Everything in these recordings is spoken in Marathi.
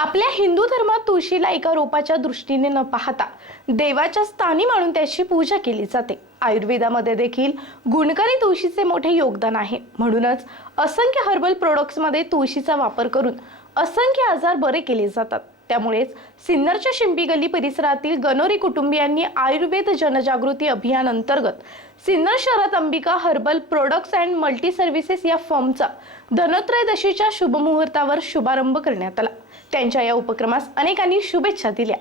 आपल्या हिंदू धर्मात तुळशीला एका रोपाच्या दृष्टीने न पाहता देवाच्या स्थानी मानून त्याची पूजा केली जाते. आयुर्वेदामध्ये देखील गुणकारी तुळशीचे मोठे योगदान आहे. म्हणूनच असंख्य हर्बल प्रोडक्ट्समध्ये तुळशीचा वापर करून असंख्य आजार बरे केले जातात. त्यामुळेच सिन्नरच्या शिंपी गल्ली परिसरातील गणोरी कुटुंबियांनी आयुर्वेद जनजागृती अभियान अंतर्गत सिन्नर शहरात Ambika herbal products and multi services या फॉर्मचा धनोत्रयदशीच्या शुभमुहूर्तावर शुभारंभ करण्यात आला. त्यांच्या या उपक्रमास अनेकांनी शुभेच्छा दिल्या.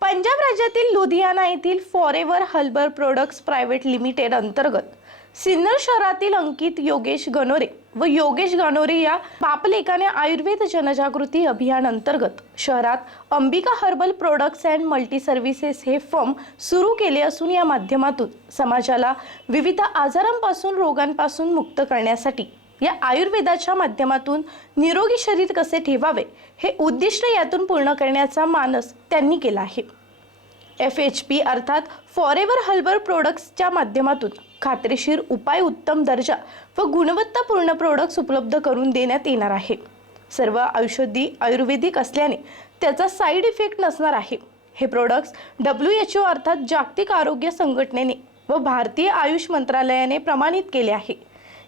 पंजाब राज्यातील लुधियाना येथील forever herbal products private limited अंतर्गत सिन्नर शहरातील अंकित योगेश गणोरे व योगेश गणोरे या पापलेखाने आयुर्वेद जनजागृती अभियान अंतर्गत शहरात Ambika herbal products and multi services हे फर्म सुरू केले असून या माध्यमातून समाजाला विविध आजारांपासून रोगांपासून मुक्त करण्यासाठी या आयुर्वेदाच्या माध्यमातून निरोगी शरीर कसे ठेवावे हे उद्दिष्ट यातून पूर्ण करण्याचा मानस त्यांनी केला आहे. एफ एच पी अर्थात फॉरेवर हर्बल प्रोडक्ट्सच्या माध्यमातून खात्रीशीर उपाय उत्तम दर्जा व गुणवत्तापूर्ण प्रोडक्ट्स उपलब्ध करून देण्यात येणार आहे. सर्व औषधी आयुर्वेदिक असल्याने त्याचा साईड इफेक्ट नसणार आहे. हे प्रोडक्ट्स डब्ल्यू एच ओ अर्थात जागतिक आरोग्य संघटनेने व भारतीय आयुष मंत्रालयाने प्रमाणित केले आहे.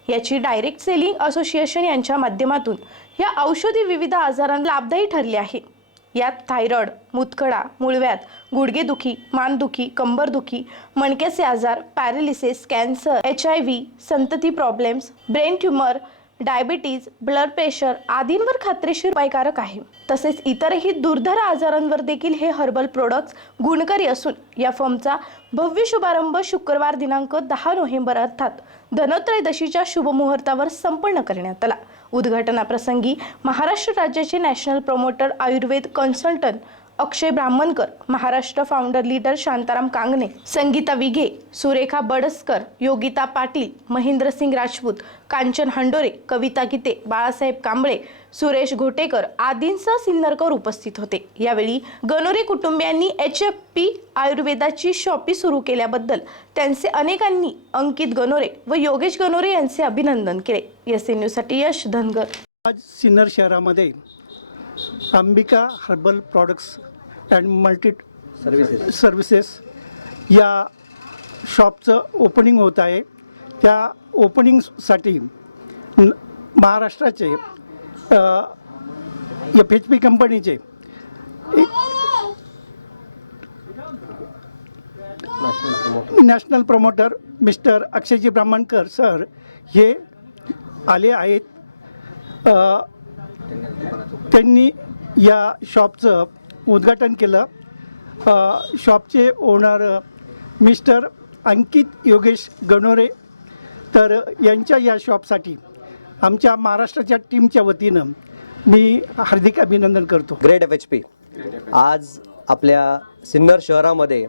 याची डायरेक्ट सेलिंग असोसिएशन यांच्या माध्यमातून या औषधी विविध आजारांना लाभदायी ठरले आहे. यात थायरॉइड मुतखडा मुळव्यात गुडघेदुखी मानदुखी कंबरदुखी मणक्याचे आजार paralysis cancer H I V संतती problems brain tumour diabetes blood pressure आदींवर खात्रीशीर उपायकारक आहे. तसेच इतरही दुर्धर आजारांवर देखील हे हर्बल प्रोडक्ट्स गुणकारी असून या फर्मचा भव्य शुभारंभ शुक्रवार दिनांक दहा नोव्हेंबर अर्थात धनत्रयदशीच्या शुभमुहूर्तावर संपन्न करण्यात आला. उद्घाटनाप्रसंगी महाराष्ट्र राज्याचे national promoter Ayurveda consultant Akshay Brahmankar Maharashtra founder leader Shantaram Kangane Sangeeta Vighe Surekha Badaskar Yogita Patil Mahendrasingh Rajput Kanchan Handore Kavita Gite Balasaheb Kamble Suresh Ghotekar आदींसह सिन्नरकर उपस्थित होते. यावेळी गणोरे कुटुंबियांनी एच एफ पी आयुर्वेदाची शॉपी सुरू केल्याबद्दल त्यांचे अनेकांनी अंकित गणोरे व योगेश गणोरे यांचे अभिनंदन केले. एस एन न्यूजसाठी यश धनगर. आज सिन्नर शहरामध्ये Ambika herbal products and multi services services या शॉपचं ओपनिंग होत आहे. त्या ओपनिंगसाठी महाराष्ट्राचे एफ एच पी कंपनीचे national promoter mister अक्षयजी Brahmankar sir हे आले आहेत. त्यांनी या शॉपचं उद्घाटन केलं. शॉपचे ओनर मिस्टर अंकित योगेश गणोरे. तर यांच्या या शॉपसाठी आमच्या महाराष्ट्राच्या टीमच्या वतीनं मी हार्दिक अभिनंदन करतो. ग्रेट एफ एच पी आज आपल्या सिन्नर शहरामध्ये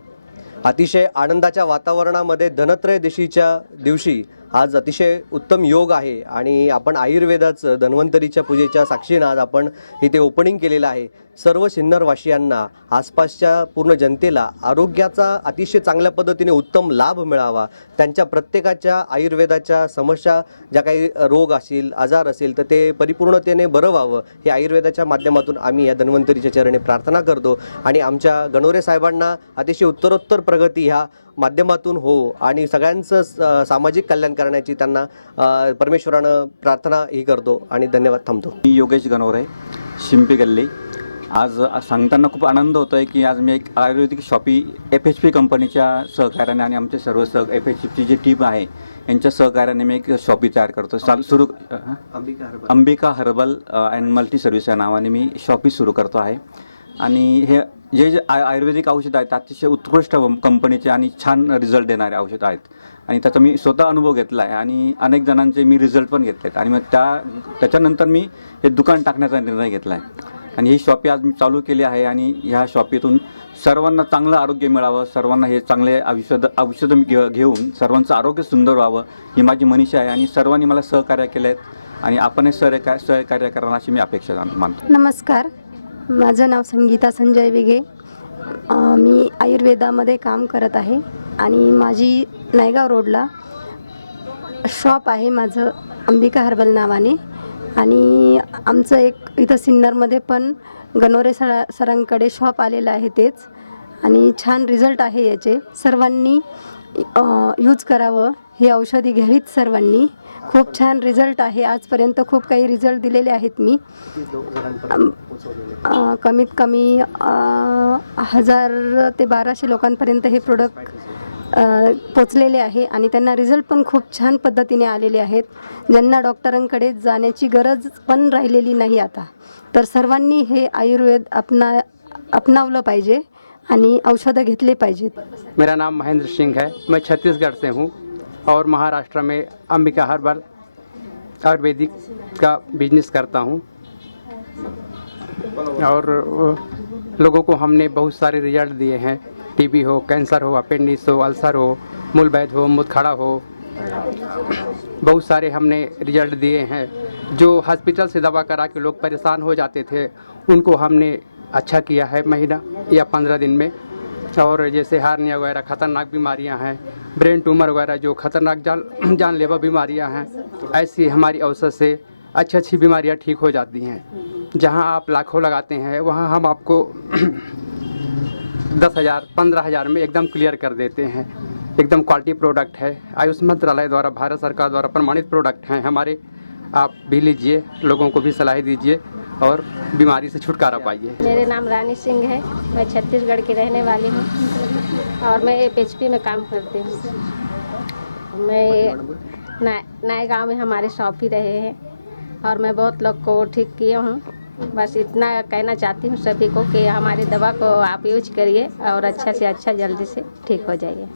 अतिशय आनंदाच्या वातावरणामध्ये धनत्रय दिशीच्या दिवशी आज अतिशय उत्तम योग आहे आणि आपण आयुर्वेदाचं धन्वंतरीच्या पूजेच्या साक्षीनं आज आपण इथे ओपनिंग केलेलं आहे. सर्व सिन्नरवासियांना आसपासच्या पूर्ण जनतेला आरोग्याचा अतिशय चांगल्या पद्धतीने उत्तम लाभ मिळावा. त्यांच्या प्रत्येकाच्या आयुर्वेदाच्या समस्या ज्या काही रोग असतील आजार असेल तर ते परिपूर्णतेने बरं व्हावं. हे आयुर्वेदाच्या माध्यमातून आम्ही या धन्वंतरीच्या चरणी प्रार्थना करतो. आणि आमच्या गणोरे साहेबांना अतिशय उत्तरोत्तर प्रगती ह्या माध्यमातून हो. आणि सगळ्यांचं स- सामाजिक कल्याण करण्याची त्यांना परमेश्वरानं प्रार्थना ही करतो. आणि धन्यवाद थांबतो. मी योगेश गणोरे शिंपी गल्ली. आज सांगताना खूप आनंद होतो आहे की आज मी एक ayurvedic shoppe F H P कंपनीच्या सहकार्याने आणि आमचे सर्व सह एफ एच पीची जी टीम आहे यांच्या सहकार्याने मी एक शॉपी तयार करतो. चालू सुरू? Ambika herbal. And multi service या नावाने मी शॉपी सुरू करतो आहे. आणि हे जे जे आय आयुर्वेदिक औषध आहेत अतिशय उत्कृष्ट कंपनीचे आणि छान रिझल्ट देणारे औषध आहेत. आणि त्याचा मी स्वतः अनुभव घेतला आहे आणि अनेक जणांचे मी रिझल्ट पण घेतले आहेत आणि मग त्या त्याच्यानंतर मी हे दुकान टाकण्याचा निर्णय घेतला आहे. आणि ही शॉपी आज मी चालू केली आहे आणि ह्या शॉपीतून सर्वांना चांगलं आरोग्य मिळावं सर्वांना हे चांगले औषध औषधं घे घेऊन सर्वांचं आरोग्य सुंदर व्हावं ही माझी मनीषा आहे आणि सर्वांनी मला सहकार्य केले आहेत आणि आपण हे सहकार्य सहकार्य करावं अशी मी अपेक्षा मानतो. नमस्कार. माझं नाव संगीता संजय विघे. मी आयुर्वेदामध्ये काम करत आहे आणि माझी नायगाव रोडला शॉप आहे माझं अंबिका हर्बल नावाने. आणि आमचं एक इथं सिन्नरमध्ये पण गणोरे सरा सरांकडे शॉप आलेलं आहे तेच. आणि छान रिझल्ट आहे याचे. सर्वांनी यूज करावं. ही औषधी घ्यावीत सर्वांनी. खूप छान रिझल्ट आहे. आजपर्यंत खूप काही रिझल्ट दिलेले आहेत मी. कमीत कमी हजार ते बाराशे लोकांपर्यंत हे प्रोडक्ट पोचलेले आहे आणि त्यांना रिझल्ट पण खूप छान पद्धतीने आलेले आहेत. ज्यांना डॉक्टरांकडे जाण्याची गरज पण राहिलेली नाही आता. तर सर्वांनी हे आयुर्वेद अपना अपनावलं पाहिजे आणि औषधं घेतले पाहिजेत. मेरा नाम महेंद्र सिंह है। मैं छत्तीसगढ़ से हूँ और महाराष्ट्र में अंबिका हर्बल आयुर्वेदिक का बिजनेस करता हूँ। और लोगों को हमने बहुत सारे रिजल्ट दिए हैं। टीबी हो, कैंसर हो, अपेंडिक्स हो, अल्सर हो मूलवैद हो, मुतखड़ा हो, बहुत सारे हमने रिज़ल्ट दिए हैं। जो हॉस्पिटल से दवा करा के लोग परेशान हो जाते थे, उनको हमने अच्छा किया है महीना या पंद्रह दिन में। और जैसे हारनिया वगैरह, खतरनाक बीमारियाँ हैं, ब्रेन ट्यूमर वगैरह जो खतरनाक जान, जानलेवा बीमारियाँ हैं, ऐसी हमारी औसत से अच्छी अच्छी बीमारियाँ ठीक हो जाती हैं। जहाँ आप लाखों लगाते हैं, वहाँ हम आपको दस हज़ार, पंद्रह हज़ार में एकदम क्लियर कर देते हैं। एकदम क्वालिटी प्रोडक्ट है। आयुष मंत्रालय द्वारा, भारत सरकार द्वारा प्रमाणित प्रोडक्ट हैं। हमारे, आप भी लीजिए, लोगों को भी सलाह दीजिए और बीमारी से छुटकारा पाइए। मेरे नाम रानी सिंह है। मैं छत्तीसगढ़ की रहने वाली हूँ और मैं एच में काम करती हूँ। मैं नए नए गाँव में हमारे शॉप ही रहे हैं और मैं बहुत लोग को ठीक किया हूँ। बस इतना कहना चाहती हूँ सभी को कि हमारी दवा को आप यूज करिए और अच्छा से अच्छा जल्दी से ठीक हो जाइए।